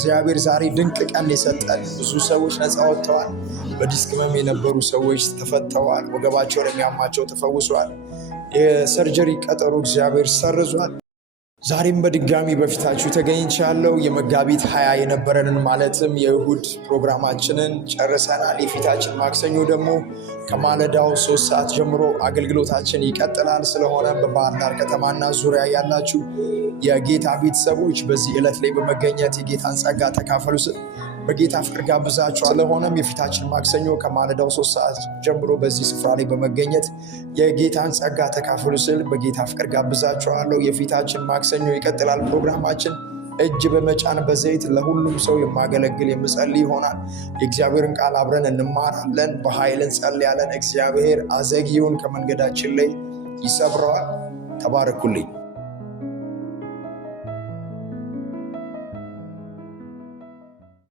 እግዚአብሔር ዛሬ ድንቅ ቀን የሰጠን ብዙ ሰዎች ነፃ ወጥተዋል። በዲስክ ህመም የነበሩ ሰዎች ተፈተዋል። ወገባቸው የሚያማቸው ተፈውሷል። የሰርጀሪ ቀጠሮ እግዚአብሔር ሰርዟል። ዛሬም በድጋሚ በፊታችሁ ተገኝቻለሁ። የመጋቢት 20 የነበረንን ማለትም የእሁድ ፕሮግራማችንን ጨርሰናል። የፊታችን ማክሰኞ ደግሞ ከማለዳው 3 ሰዓት ጀምሮ አገልግሎታችን ይቀጥላል። ስለሆነ በባህር ዳር ከተማና ዙሪያ ያላችሁ የጌታ ቤተሰቦች በዚህ ዕለት ላይ በመገኘት የጌታን ጸጋ ተካፈሉ ስል በጌታ ፍቅር ጋብዛችሁ። ስለሆነም የፊታችን ማክሰኞ ከማለዳው 3 ሰዓት ጀምሮ በዚህ ስፍራ ላይ በመገኘት የጌታን ጸጋ ተካፈሉ ስል በጌታ ፍቅር ጋብዛችኋለሁ። የፊታችን ማክሰኞ ይቀጥላል ፕሮግራማችን። እጅ በመጫን በዘይት ለሁሉም ሰው የማገለግል የምጸልይ ይሆናል። የእግዚአብሔርን ቃል አብረን እንማራለን፣ በኃይል እንጸልያለን። እግዚአብሔር አዘግይውን ከመንገዳችን ላይ ይሰብረዋል። ተባረኩልኝ።